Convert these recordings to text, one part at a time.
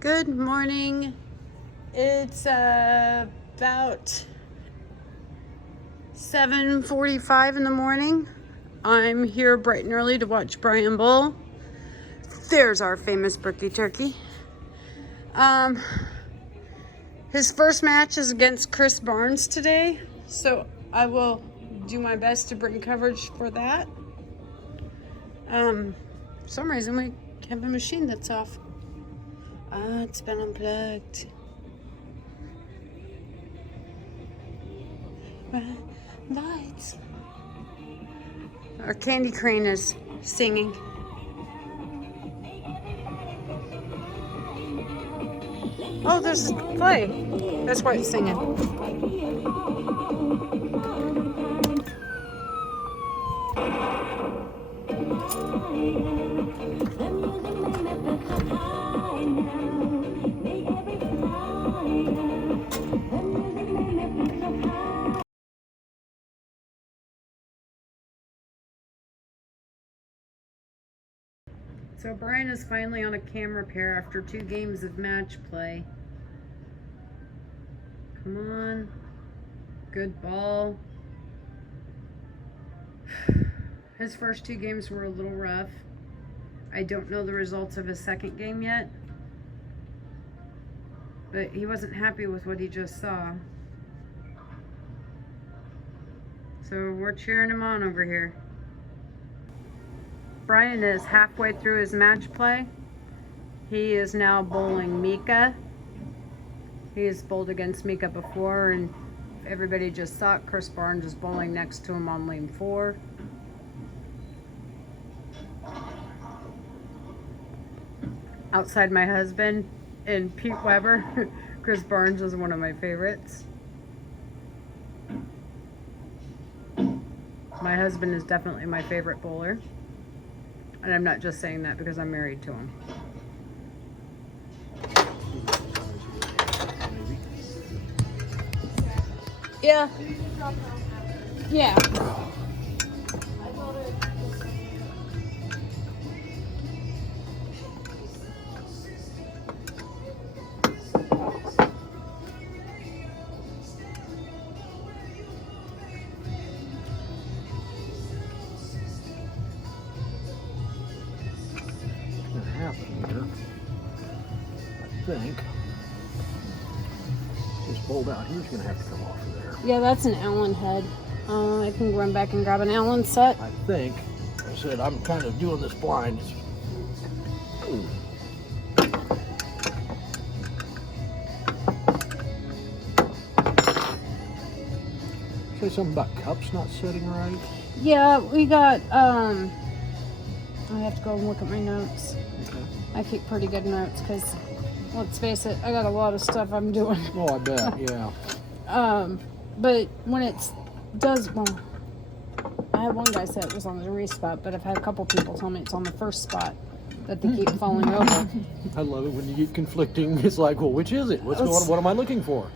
Good morning. It's about 7:45 in the morning. I'm here bright and early to watch Brian Bull. There's our famous Berkey turkey. His first match is against Chris Barnes today, so I will do my best to bring coverage for that. For some reason we have a machine that's off. It's been unplugged. Lights. Our candy crane is singing. Oh, there's a play. That's why it's singing. So Brian is finally on a camera pair after 2 games of match play. Come on. Good ball. His first 2 games were a little rough. I don't know the results of his second game yet, but he wasn't happy with what he just saw. So we're cheering him on over here. Brian is halfway through his match play. He is now bowling Mika. He has bowled against Mika before, and everybody just saw it. Chris Barnes is bowling next to him on lane 4. Outside my husband and Pete Weber, Chris Barnes is one of my favorites. My husband is definitely my favorite bowler. And I'm not just saying that because I'm married to him. Yeah. Yeah. I think this bolt out here is going to have to come off of there. Yeah, that's an Allen head. I can run back and grab an Allen set. I think. I said I'm kind of doing this blind. Ooh. Say something about cups not sitting right? Yeah, we got, I have to go and look at my notes. Okay. I keep pretty good notes because, let's face it, I got a lot of stuff I'm doing. Oh, I bet, yeah. But when it does, well, I had one guy say it was on the respot, but I've had a couple people tell me it's on the first spot that they keep falling over. I love it when you get conflicting. It's like, well, which is it? What's going on? What am I looking for?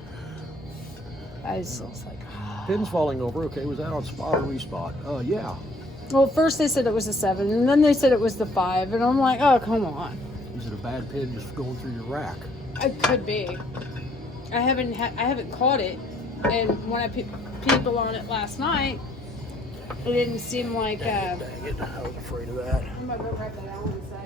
I was like, Pin's falling over. Okay, was that on spot or respot? Yeah. well, first they said it was a 7, and then they said it was the 5, and I'm like, oh, come on. Is it a bad pin just going through your rack? It could be. I haven't caught it, and when I put people on it last night, it didn't seem like. Dang it! I was afraid of that. I'm gonna go grab that Allen set.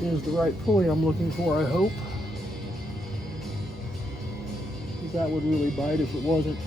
Is the right pulley I'm looking for, I hope. That would really bite if it wasn't.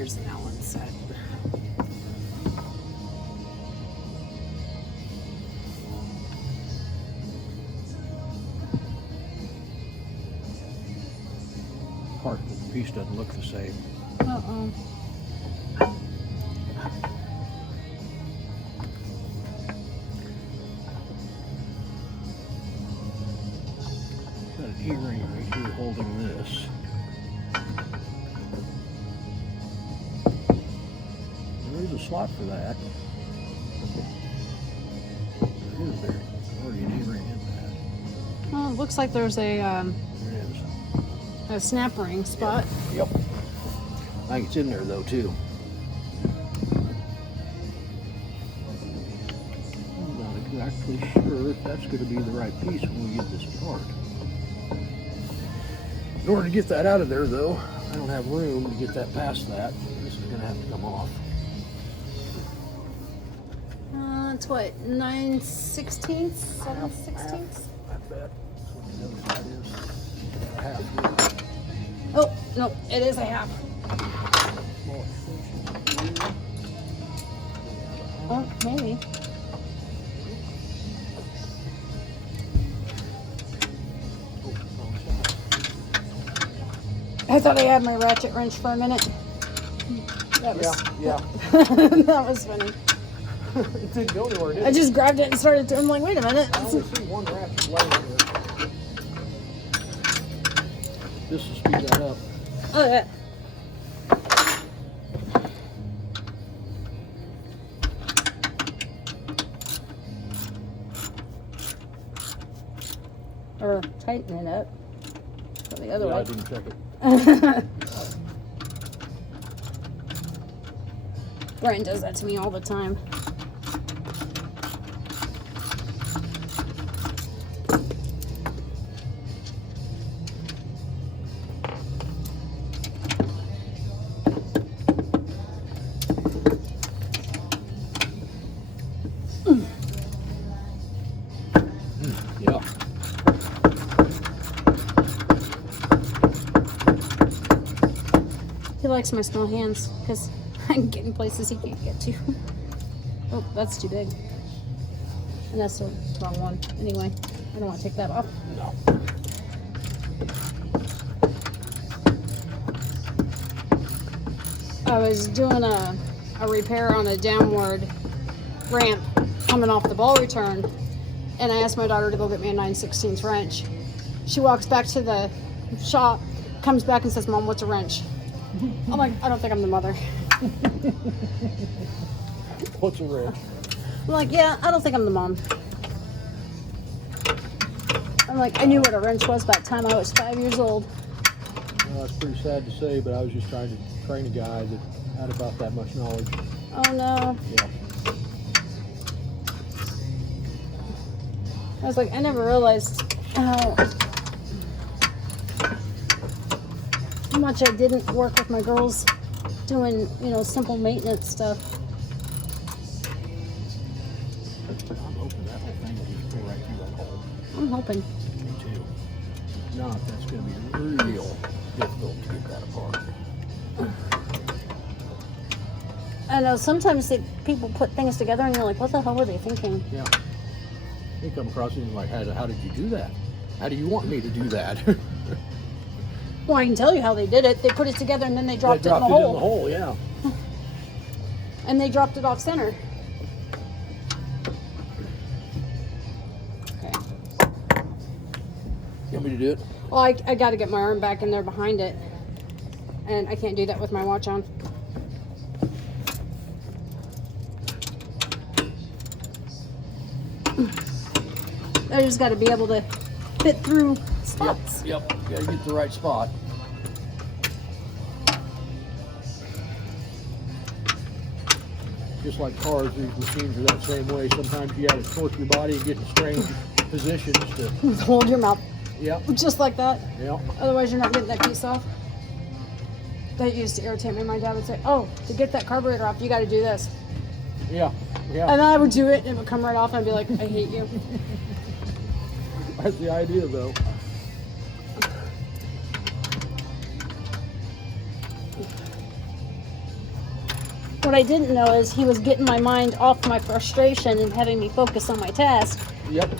here's an Allen set. Part of the piece doesn't look the same. Uh-oh. Got an E-ring right here holding this. There's a slot for that. There is there. Already an E-ring in that. Well, it looks like there's There it is. a snap ring spot. Yep. I think it's in there though too. I'm not exactly sure if that's going to be the right piece when we get this apart. In order to get that out of there though, I don't have room to get that past that. This is going to have to come off. It's what, 9/16, 7/16? I bet. So the other side is a half. Oh, no, it is a half. Small extension. Oh, maybe. Oh, wrong side. I thought I had my ratchet wrench for a minute. That was, Yeah. that was funny. It didn't go anywhere, did it? I just grabbed it and started to, I'm like, wait a minute. I only see one ratchet laying here. This will speed that up. Oh, yeah. Or tighten it up. Go the other Yeah, I way. didn't check it. Brian does that to me all the time. Yeah. He likes my small hands because I can get in places he can't get to. Oh, that's too big. And that's the wrong one. Anyway, I don't want to take that off. No. I was doing a repair on a downward ramp coming off the ball return, and I asked my daughter to go get me a 9/16 wrench. She walks back to the shop, comes back and says, "Mom, what's a wrench?" I'm like, I don't think I'm the mother. What's a wrench? I'm like, yeah, I don't think I'm the mom. I'm like, I knew what a wrench was by the time I was 5 years old. Well, it's pretty sad to say, but I was just trying to train a guy that had about that much knowledge. Oh no. Yeah. I was like, I never realized how much I didn't work with my girls doing, simple maintenance stuff. I'm hoping that whole thing will just go right through that hole. I'm hoping. Me too. If not, that's going to be real difficult to get that apart. I know sometimes people put things together and you're like, what the hell were they thinking? Yeah. You come across it and you're like, how did you do that? How do you want me to do that? Well, I can tell you how they did it. They put it together and then they dropped, They it in the dropped hole. in the hole, yeah. And they dropped it off center. Okay. You want me to do it? Well, I got to get my arm back in there behind it. And I can't do that with my watch on. I just got to be able to fit through spots. Yep. You gotta get the right spot. Just like cars, these machines are that same way. Sometimes you gotta torque your body and get in strange positions to. Hold your mouth Yep. just like that. Yep. Otherwise, you're not getting that piece off. That used to irritate me. My dad would say, "Oh, to get that carburetor off, you got to do this." Yeah. Yeah. And then I would do it, and it would come right off, and I'd be like, "I hate you." That's the idea, though. what I didn't know is he was getting my mind off my frustration and having me focus on my task. Yep.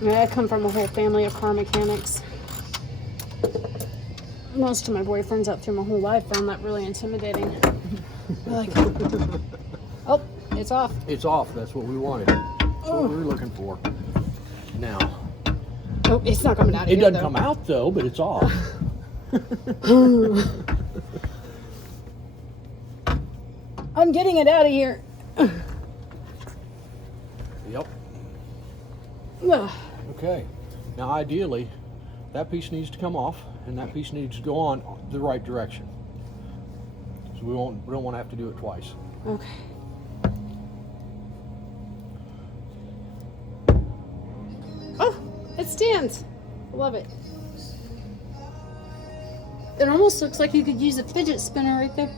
Yeah, I come from a whole family of car mechanics. Most of my boyfriends up through my whole life found that really intimidating. They're like, oh, it's off. It's off. That's what we wanted. That's what we were looking for. Now, Oh, it's not coming out. it doesn't come out though, but it's off. I'm getting it out of here. Yep. Ugh. Okay. Now, ideally, that piece needs to come off, and that piece needs to go on the right direction. So we don't want to have to do it twice. Okay. Oh, it stands. I love it. It almost looks like you could use a fidget spinner right there.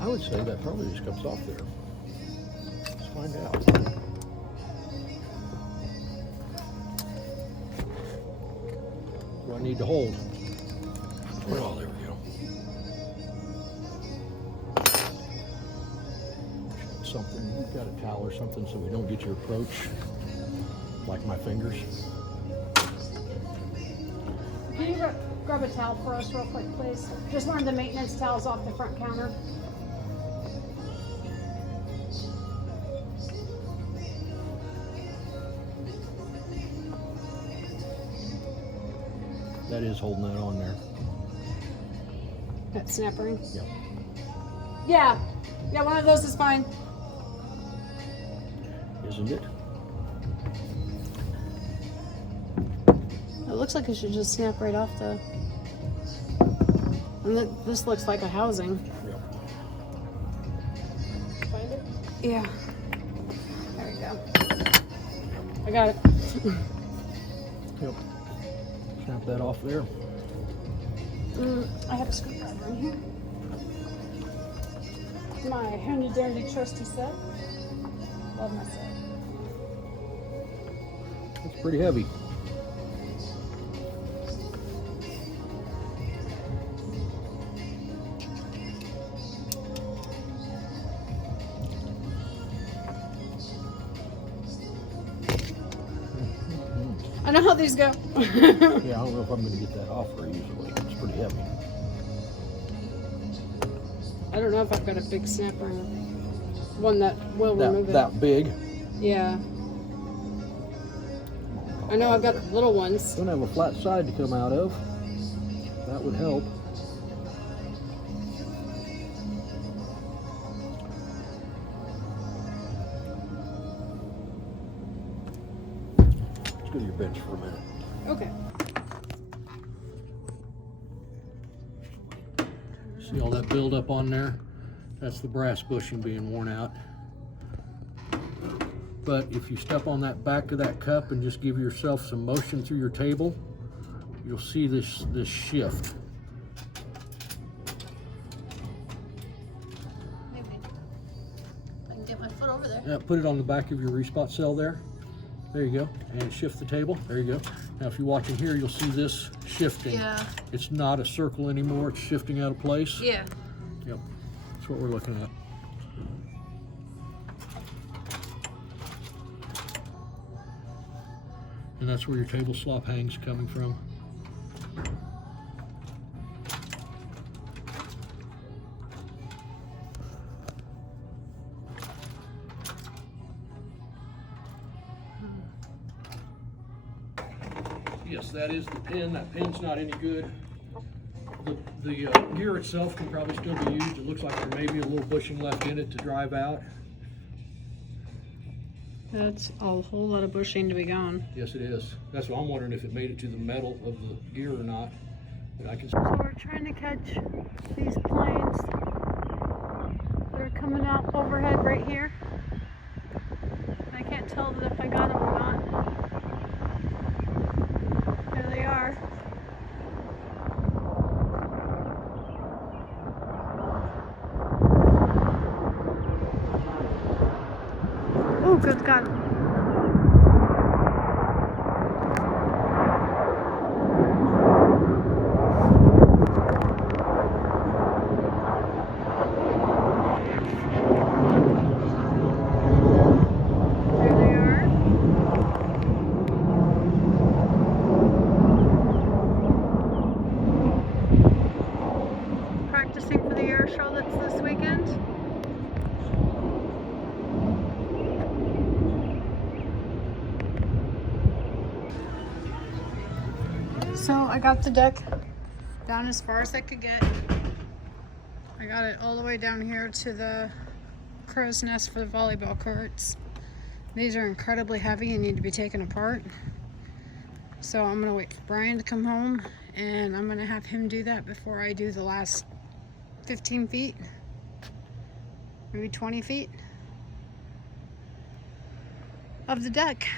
I would say that probably just comes off there. Let's find out. What do I need to hold? Oh, there we go. Something, we've got a towel or something so we don't get your approach, like my fingers. Can you grab a towel for us real quick, please? Just one of the maintenance towels off the front counter. That is holding that on there. That snap ring? Yep. Yeah. Yeah, one of those is fine. Isn't it? It looks like it should just snap right off the... And this looks like a housing. Yep. Find it? Yeah. There we go. I got it. Yep. Snap that off there. I have a screwdriver in here. My handy dandy trusty set. Love my set. It's pretty heavy. I know how these go. Yeah, I don't know if I'm going to get that off very easily. It's pretty heavy. I don't know if I've got a big snapper. One that will remove it. That big. Yeah. I know I've got little ones. Don't have a flat side to come out of. That would help. Let's go to your bench for a minute. Okay. See all that buildup on there? That's the brass bushing being worn out. But if you step on that back of that cup and just give yourself some motion through your table, you'll see this shift. Maybe. I can get my foot over there. Yeah, put it on the back of your respot cell there. There you go. And shift the table. There you go. Now if you're watching here, you'll see this shifting. Yeah. It's not a circle anymore. It's shifting out of place. Yeah. Yep. That's what we're looking at. And that's where your table slop hangs coming from. Yes, that is the pin. That pin's not any good. The gear itself can probably still be used. It looks like there may be a little bushing left in it to drive out. That's a whole lot of bushing to be gone. Yes, it is. That's why I'm wondering if it made it to the metal of the gear or not. But I can. So we're trying to catch these planes that are coming out overhead right here. can't tell if I got them or not. There they are. Oh, good God. There they are. Practicing for the air show that's this weekend. So I got the deck down as far as I could get. I got it all the way down here to the crow's nest for the volleyball courts. These are incredibly heavy and need to be taken apart. So I'm gonna wait for Brian to come home and I'm gonna have him do that before I do the last 15 feet, maybe 20 feet of the deck.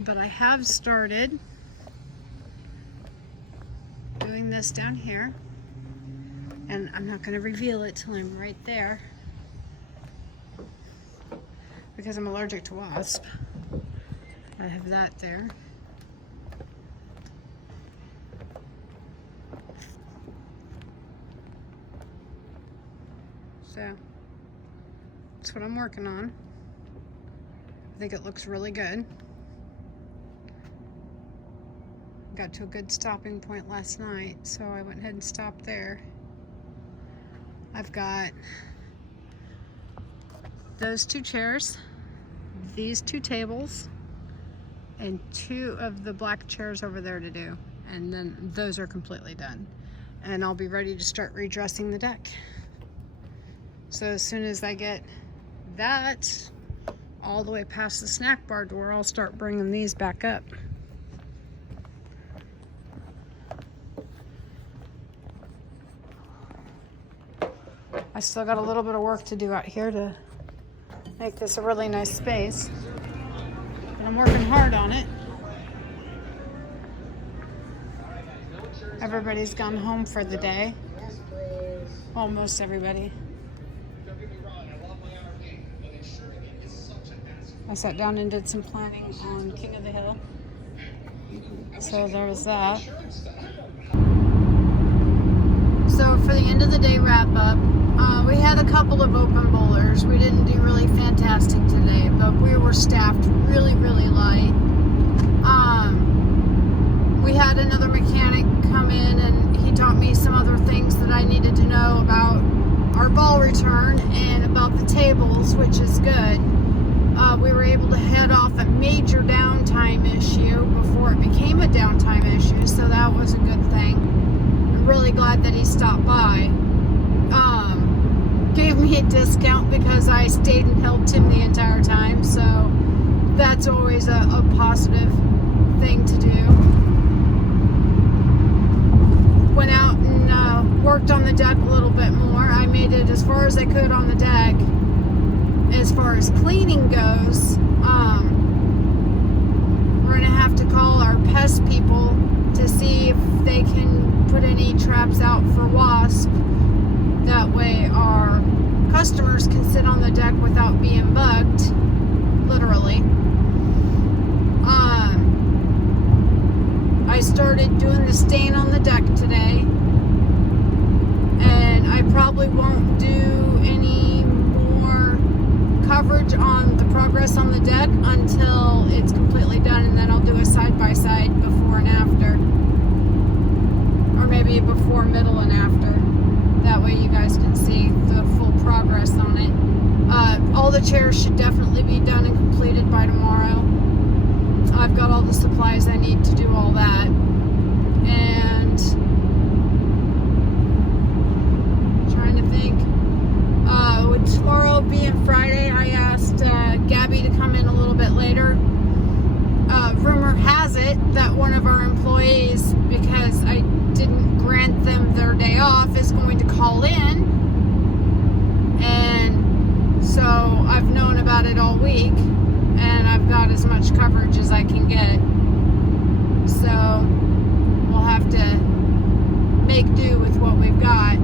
But I have started doing this down here, and I'm not going to reveal it till I'm right there because I'm allergic to wasp. I have that there. So that's what I'm working on. I think it looks really good. Got to a good stopping point last night, so I went ahead and stopped there. I've got those 2 chairs, these 2 tables, and 2 of the black chairs over there to do. And then those are completely done. And I'll be ready to start redressing the deck. So as soon as I get that all the way past the snack bar door, I'll start bringing these back up. I still got a little bit of work to do out here to make this a really nice space, but I'm working hard on it. Everybody's gone home for the day. Almost everybody. I sat down and did some planning on King of the Hill. So there was that. So for the end of the day wrap up, we had a couple of open bowlers. We didn't do really fantastic today, but we were staffed really, really light. We had another mechanic come in and he taught me some other things that I needed to know about our ball return and about the tables, which is good. We were able to head off a major downtime issue before it became a downtime issue, so that was a good thing. I'm really glad that he stopped by. Gave me a discount because I stayed and helped him the entire time, so that's always a positive thing to do. Went out and worked on the deck a little bit more. I made it as far as I could on the deck. As far as cleaning goes, we're gonna have to call our pest people to see if they can put any traps out for wasp. That way our customers can sit on the deck without being bugged, literally. I started doing the stain on the deck today, and I probably won't do any more coverage on the progress on the deck until it's completely done, and then I'll do a side-by-side before and after, or maybe before, middle, and after. That way you guys can see the full progress on it. All the chairs should definitely be done and completed by tomorrow. I've got all the supplies I need to do all that. And trying to think. With tomorrow being Friday, I asked Gabby to come in a little bit later. Rumor has it that one of our employees, because I didn't grant them their day off, is going to call in and So I've known about it all week, and I've got as much coverage as I can get. So we'll have to make do with what we've got.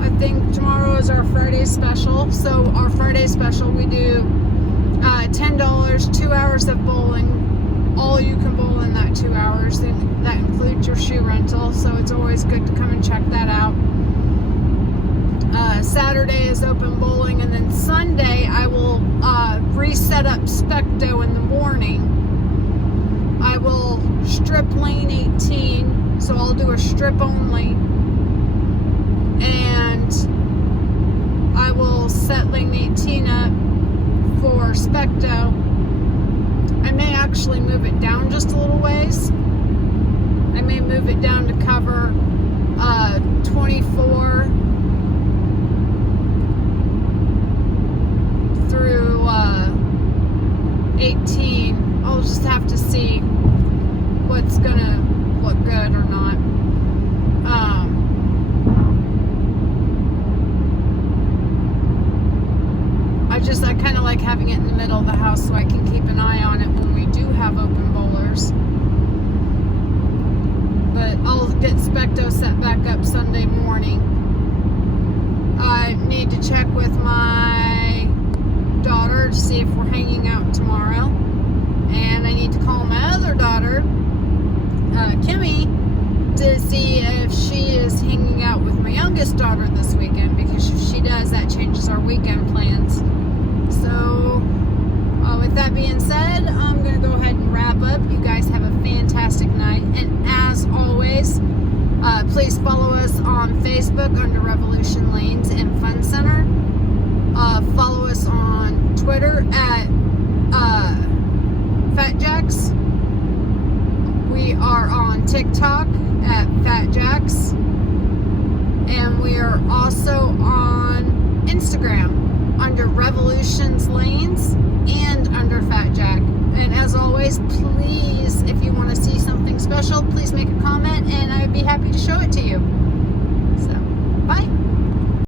I think tomorrow is our Friday special. So our Friday special, we do $10, 2 hours of bowling. All you can bowl in that 2 hours, and that includes your shoe rental. So it's always good to come and check that out. Saturday is open bowling, and then Sunday I will reset up Specto in the morning. I will strip lane 18, so I'll do a strip only, and I will set lane 18 up for Specto. I may actually move it down just a little ways. I may move it down to cover 24 through 18. I'll just have to see what's gonna look good or not. I kind of like having it in the middle of the house so I can keep an eye on it when we do have open bowlers. But I'll get Specto set back up Sunday morning. I need to check with my daughter to see if we're hanging out tomorrow. And I need to call my other daughter, Kimmy, to see if she is hanging out with my youngest daughter this weekend, because if she does, that changes our weekend plans. So, with that being said, I'm going to go ahead and wrap up. You guys have a fantastic night. And as always, please follow us on Facebook under Revolution Lanes and Fun Center. Follow us on Twitter at FatJacks. We are on TikTok at FatJacks. And we are also on Instagram under Revolutions Lanes and under Fat Jack. And as always, please, if you want to see something special, please make a comment and I'd be happy to show it to you.